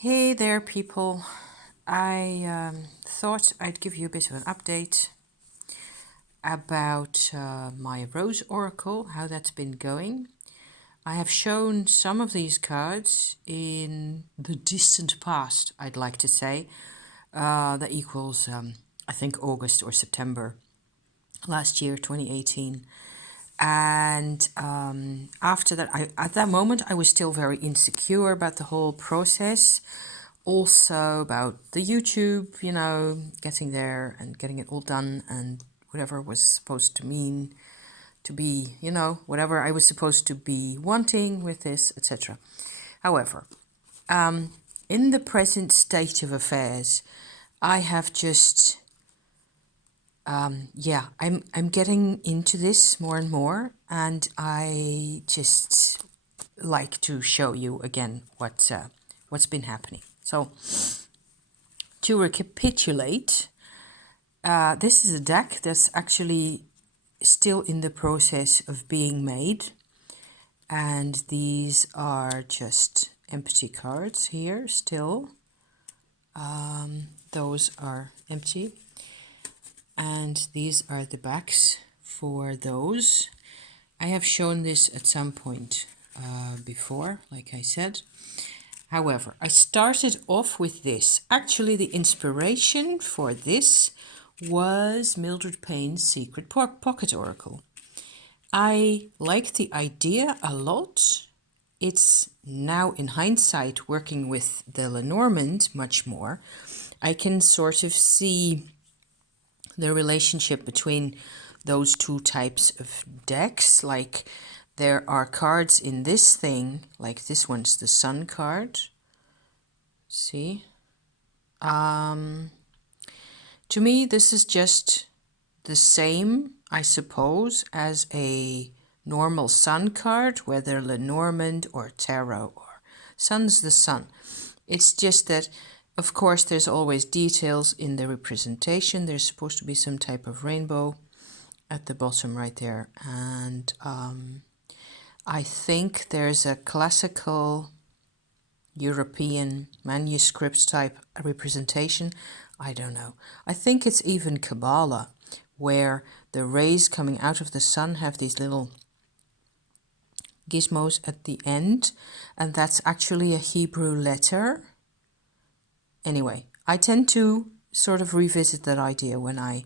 Hey there, people. I thought I'd give you a bit of an update about my Rose Oracle, how that's been going. I have shown some of these cards in the distant past, I'd like to say. That equals, I think, August or September last year, 2018. And after that, at that moment, I was still very insecure about the whole process. Also about the YouTube, getting there and getting it all done and whatever was supposed to mean to be, whatever I was supposed to be wanting with this, etc. However, in the present state of affairs, I have just I'm getting into this more and more, and I just like to show you again what's been happening. So to recapitulate, this is a deck that's actually still in the process of being made, and these are just empty cards here still. Those are empty. And these are the backs for those. I have shown this at some point before, like I said. However, I started off with this. Actually, the inspiration for this was Mildred Payne's Secret Pocket Oracle. I like the idea a lot. It's now, in hindsight, working with the Lenormand much more. I can sort of see the relationship between those two types of decks. Like, there are cards in this thing, like this one's the Sun card. See? To me, this is just the same, I suppose, as a normal Sun card, whether Lenormand or Tarot, or Sun's the Sun. It's just that, of course, there's always details in the representation. There's supposed to be some type of rainbow at the bottom right there. And I think there's a classical European manuscript type representation. I don't know. I think it's even Kabbalah, where the rays coming out of the sun have these little gizmos at the end, and that's actually a Hebrew letter. Anyway, I tend to sort of revisit that idea when I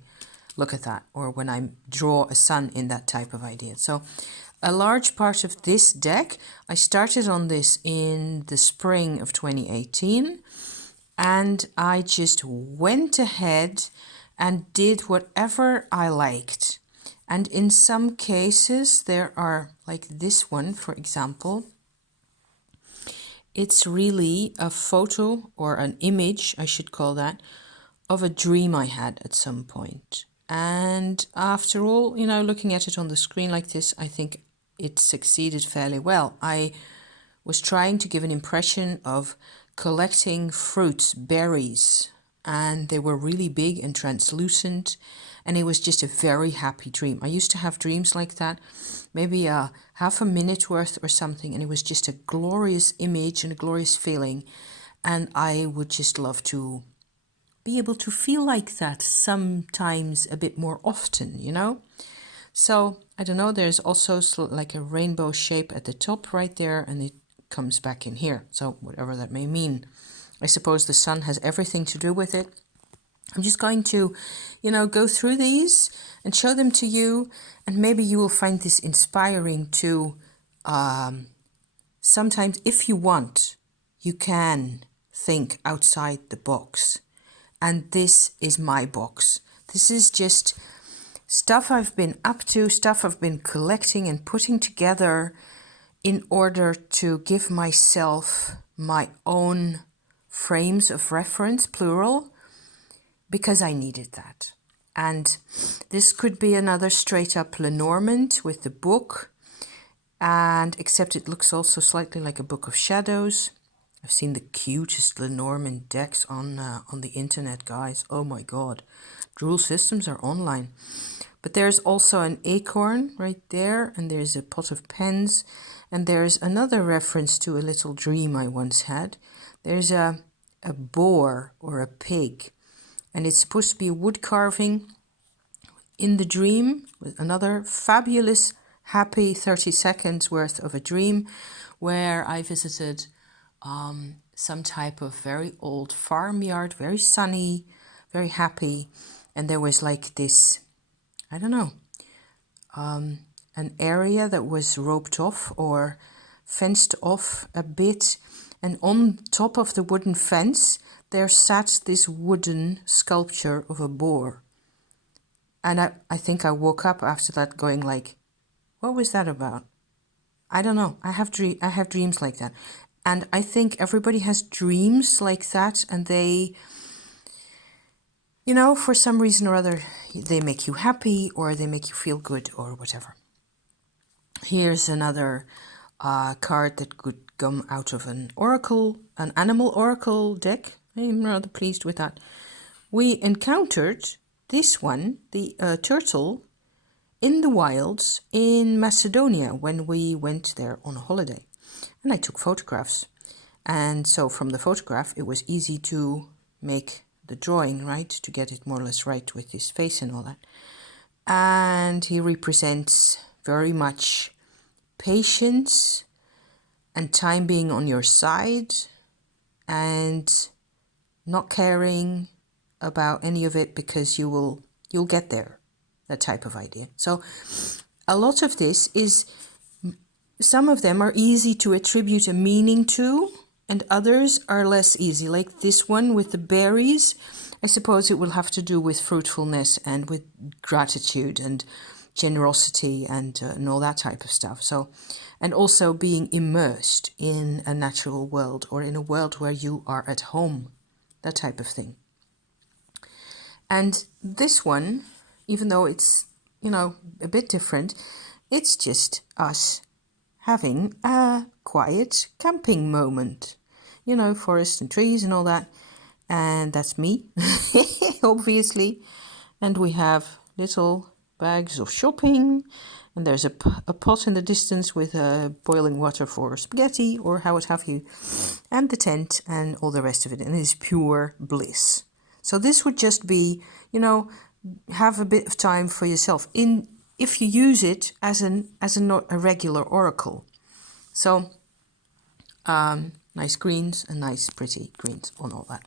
look at that, or when I draw a sun in that type of idea. So a large part of this deck, I started on this in the spring of 2018, and I just went ahead and did whatever I liked. And in some cases, there are, like this one, for example, it's really a photo, or an image, I should call that, of a dream I had at some point. And after all, looking at it on the screen like this, I think it succeeded fairly well. I was trying to give an impression of collecting fruits, berries, and they were really big and translucent, and it was just a very happy dream. I used to have dreams like that, maybe half a minute worth or something, and it was just a glorious image and a glorious feeling, and I would just love to be able to feel like that sometimes a bit more often. So, I don't know, there's also like a rainbow shape at the top right there, and it comes back in here. So, whatever that may mean. I suppose the sun has everything to do with it. I'm just going to, go through these and show them to you, and maybe you will find this inspiring to, sometimes, if you want, you can think outside the box. And this is my box. This is just stuff I've been up to, stuff I've been collecting and putting together in order to give myself my own frames of reference, plural, because I needed that. And this could be another straight up Lenormand with the book, and except it looks also slightly like a Book of Shadows. I've seen the cutest Lenormand decks on the internet, guys. Oh my god. Drool Systems are online. But there's also an acorn right there, and there's a pot of pens, And there's another reference to a little dream I once had. There's a boar or a pig, and it's supposed to be a wood carving in the dream, with another fabulous, happy 30 seconds worth of a dream where I visited some type of very old farmyard, very sunny, very happy. And there was like this, I don't know, an area that was roped off or fenced off a bit. And on top of the wooden fence, there sat this wooden sculpture of a boar. And I think I woke up after that going like, what was that about? I don't know. I have dreams like that. And I think everybody has dreams like that, and they, you know, for some reason or other, they make you happy or they make you feel good or whatever. Here's another card that could come out of an oracle, an animal oracle deck. I'm rather pleased with that. We encountered this one, the turtle, in the wilds in Macedonia when we went there on a holiday. And I took photographs. And so from the photograph, it was easy to make the drawing, right? To get it more or less right with his face and all that. And he represents very much patience and time being on your side and not caring about any of it because you'll get there, that type of idea. So a lot of this is, some of them are easy to attribute a meaning to and others are less easy. Like this one with the berries, I suppose it will have to do with fruitfulness and with gratitude and generosity and all that type of stuff. So, and also being immersed in a natural world or in a world where you are at home, that type of thing. And this one, even though it's, you know, a bit different, it's just us having a quiet camping moment. You know, forest and trees and all that. And that's me, obviously. And we have little bags of shopping. And there's a pot in the distance with boiling water for spaghetti or how it have you. And the tent and all the rest of it. And it's pure bliss. So this would just be, you know, have a bit of time for yourself if you use it as a regular oracle. So nice greens and nice pretty greens on all that.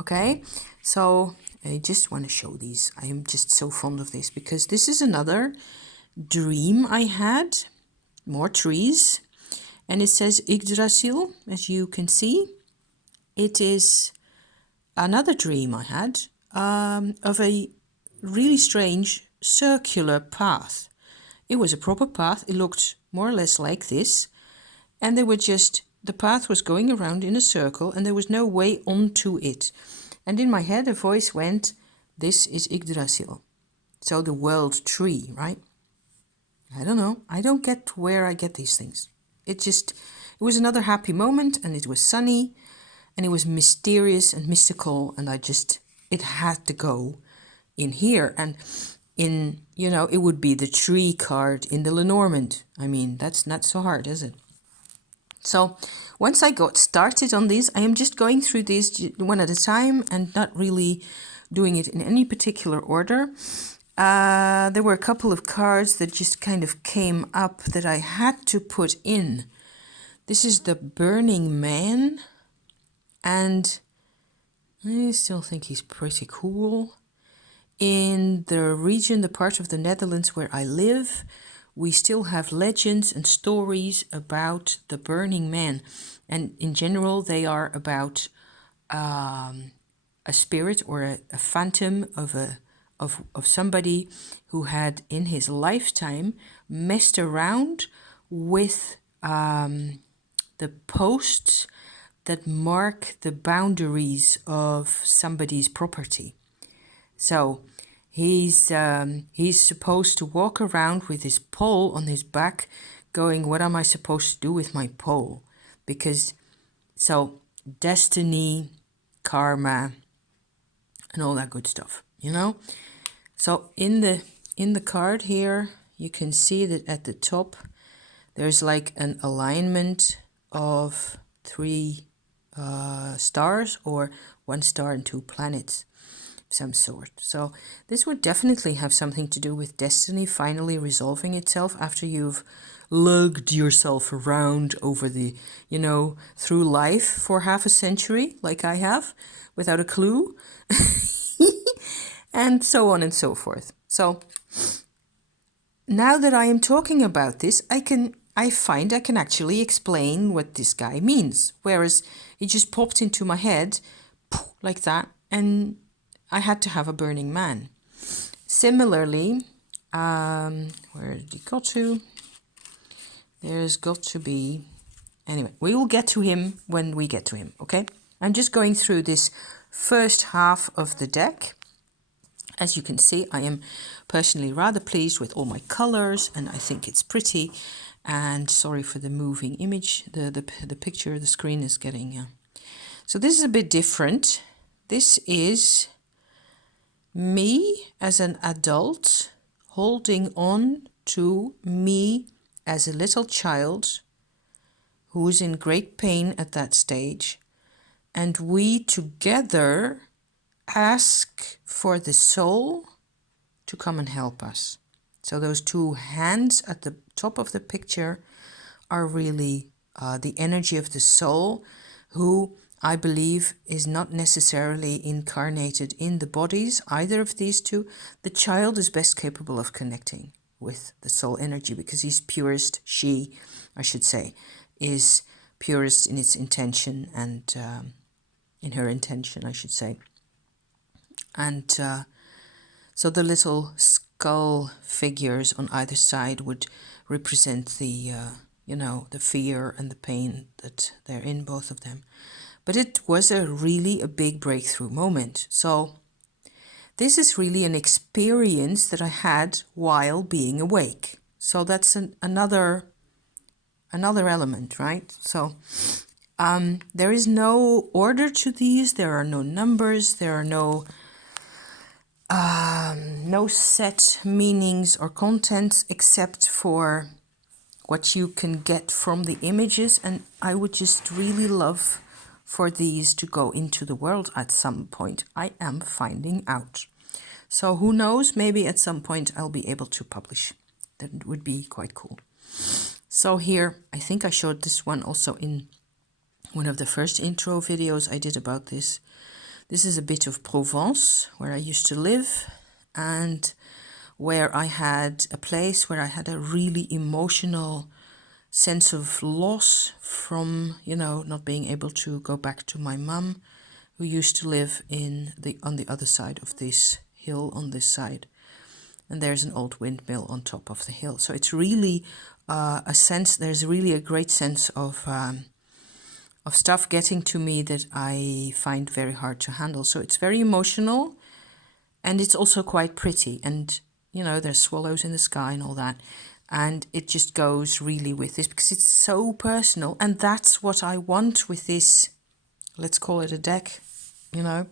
Okay, so I just want to show these. I am just so fond of this because this is another dream I had. More trees. And it says Yggdrasil, as you can see. It is another dream I had of a really strange circular path. It was a proper path. It looked more or less like this. And the path was going around in a circle and there was no way onto it. And in my head, a voice went, this is Yggdrasil. So the world tree, right? I don't know. I don't get where I get these things. It was another happy moment and it was sunny and it was mysterious and mystical. And it had to go in here. And it would be the tree card in the Lenormand. I mean, that's not so hard, is it? So once I got started on these, I am just going through these one at a time and not really doing it in any particular order. There were a couple of cards that just kind of came up that I had to put in. This is the Burning Man, and I still think he's pretty cool. In the region, the part of the Netherlands where I live, we still have legends and stories about the Burning Man. And in general, they are about a spirit or a phantom of somebody who had in his lifetime messed around with the posts that mark the boundaries of somebody's property. So he's supposed to walk around with his pole on his back going, what am I supposed to do with my pole? So destiny, karma, and all that good stuff, you know? So in the card here, you can see that at the top, there's like an alignment of 3 stars, or 1 star and 2 planets of some sort. So this would definitely have something to do with destiny finally resolving itself after you've lugged yourself around over the, through life for half a century, like I have, without a clue, and so on and so forth. So now that I am talking about this, I find I can actually explain what this guy means. Whereas it just popped into my head like that, and I had to have a Burning Man. Similarly, where did he go to? There's got to be... Anyway, we will get to him when we get to him, okay? I'm just going through this first half of the deck. As you can see, I am personally rather pleased with all my colors, and I think it's pretty. And sorry for the moving image, the picture, the screen is getting... So this is a bit different. This is me as an adult holding on to me as a little child who is in great pain at that stage. And we together ask for the soul to come and help us. So those 2 hands at the top of the picture are really the energy of the soul, who I believe is not necessarily incarnated in the bodies, either of these 2. The child is best capable of connecting with the soul energy because he's purest. She, I should say, is purest in its intention and in her intention, I should say. And so the little skull figures on either side would represent the, the fear and the pain that they're in, both of them. But it was really a big breakthrough moment. So this is really an experience that I had while being awake. So that's another element, right? So there is no order to these. There are no numbers. There are no set meanings or contents except for what you can get from the images. And I would just really love for these to go into the world at some point. I am finding out. So who knows, maybe at some point I'll be able to publish. That would be quite cool. So here, I think I showed this one also in one of the first intro videos I did about this. This is a bit of Provence, where I used to live, and where I had a place where I had a really emotional sense of loss from, not being able to go back to my mum, who used to live on the other side of this hill on this side. And there's an old windmill on top of the hill. So it's really there's really a great sense of stuff getting to me that I find very hard to handle. So it's very emotional, and it's also quite pretty. And, there's swallows in the sky and all that. And it just goes really with this because it's so personal. And that's what I want with this, let's call it a deck, because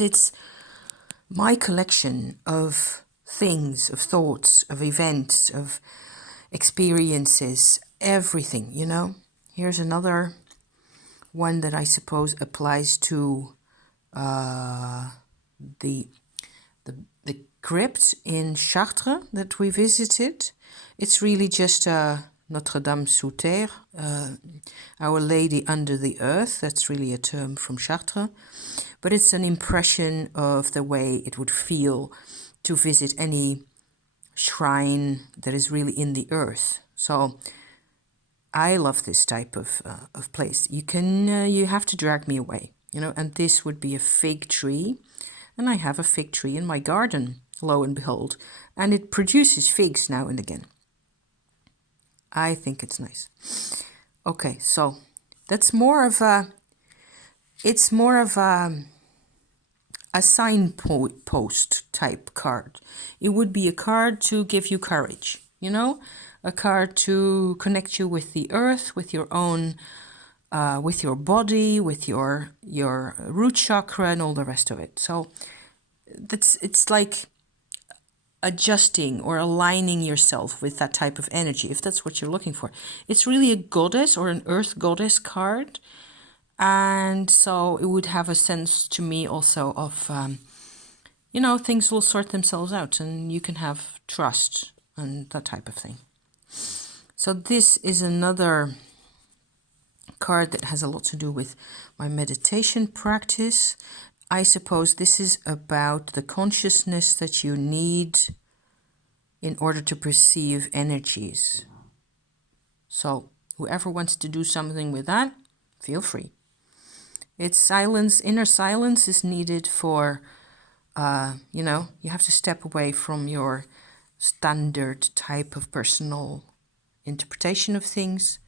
it's my collection of things, of thoughts, of events, of experiences, everything, Here's another one that I suppose applies to the crypt in Chartres that we visited. It's really just Notre Dame sous terre, Our Lady under the earth. That's really a term from Chartres. But it's an impression of the way it would feel to visit any shrine that is really in the earth. So I love this type of place. You have to drag me away, and this would be a fig tree. And I have a fig tree in my garden, lo and behold, and it produces figs now and again. I think it's nice. Okay, so that's more of a signpost type card. It would be a card to give you courage, a card to connect you with the earth, with your own, with your body, with your root chakra and all the rest of it. So it's like adjusting or aligning yourself with that type of energy, if that's what you're looking for. It's really a goddess or an earth goddess card. And so it would have a sense to me also of, you know, things will sort themselves out and you can have trust and that type of thing. So this is another card that has a lot to do with my meditation practice. I suppose this is about the consciousness that you need in order to perceive energies. So whoever wants to do something with that, feel free. It's silence, inner silence is needed for, you know, you have to step away from your standard type of personal interpretation of things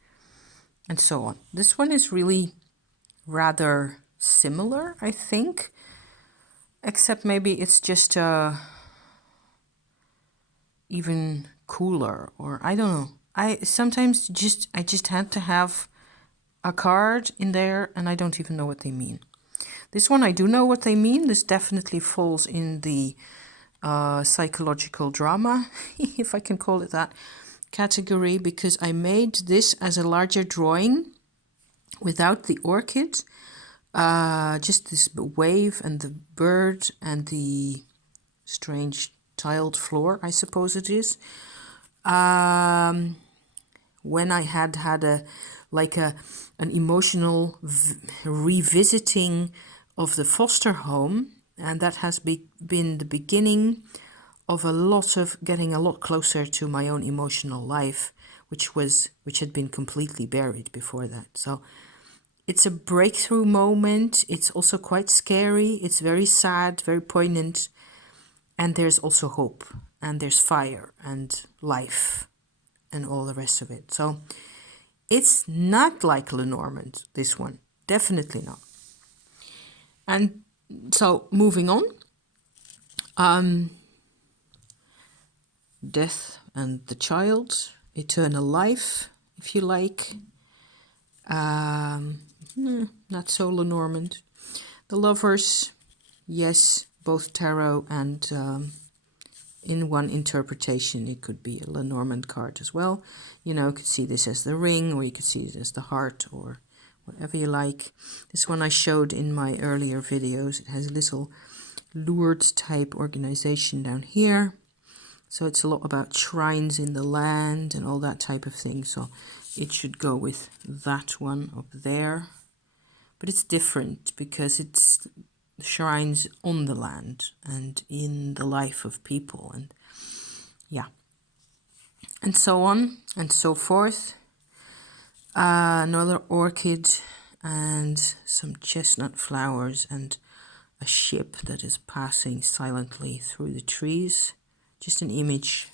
and so on. This one is really rather similar, I think, except maybe it's just even cooler, or I don't know. I just had to have a card in there and I don't even know what they mean. This one I do know what they mean. This definitely falls in the psychological drama, if I can call it that, category, because I made this as a larger drawing without the orchid, just this wave and the bird and the strange tiled floor, I suppose it is. When I had an emotional revisiting of the foster home, and that has been the beginning of a lot of getting a lot closer to my own emotional life, which had been completely buried before that. So it's a breakthrough moment. It's also quite scary. It's very sad, very poignant, and there's also hope, and there's fire and life and all the rest of it. So it's not like Lenormand, this one. Definitely not. And so moving on. Death and the child, eternal life, if you like. Not so Lenormand. The lovers, yes, both tarot and in one interpretation it could be a Lenormand card as well. You know, you could see this as the ring, or you could see it as the heart, or whatever you like. This one I showed in my earlier videos. It has a little Lourdes type organization down here. So it's a lot about shrines in the land and all that type of thing. So it should go with that one up there. But it's different because it's shrines on the land and in the life of people. And yeah. And so on and so forth. Another orchid and some chestnut flowers and a ship that is passing silently through the trees. Just an image.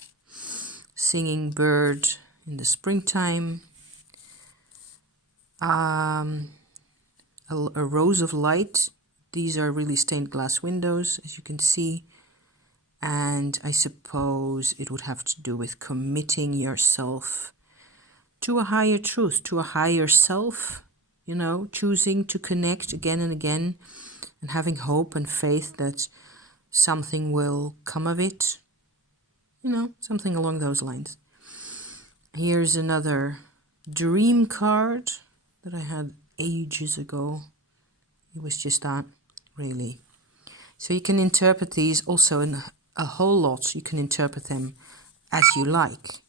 Singing bird in the springtime. A rose of light. These are really stained glass windows, as you can see. And I suppose it would have to do with committing yourself to a higher truth, to a higher self, you know, choosing to connect again and again and having hope and faith that something will come of it. You know, something along those lines. Here's another dream card that I had ages ago. It was just that, really. So you can interpret these also in a whole lot. You can interpret them as you like.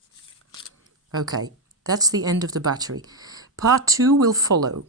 Okay, that's the end of the battery. Part 2 will follow.